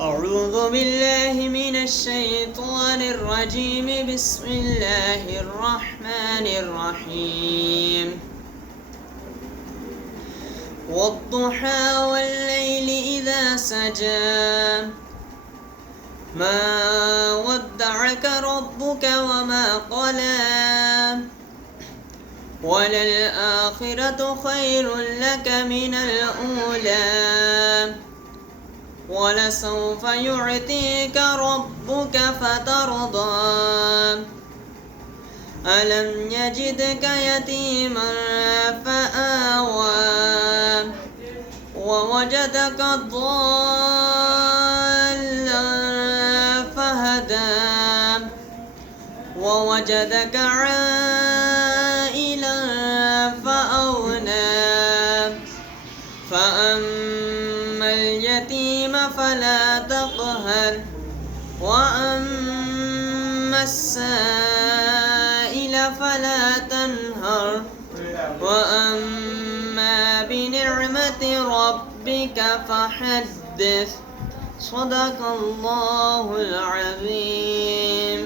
أعوذ بالله من الشيطان الرجيم. بسم الله الرحمن الرحيم. والضحى والليل إذا سجى ما ودعك ربك وما قلى وللآخرة خير لك من الأولى ولسوف يعطيك ربك فترضى ألم يجدك يتيما فآوى ووجدك ضالا فهدى ووجدك عائلا فأغنى فأما اليتيم فلا تقهر وأما السائل فلا تنهر وأما بنعمة ربك فحدث. صدق الله العظيم.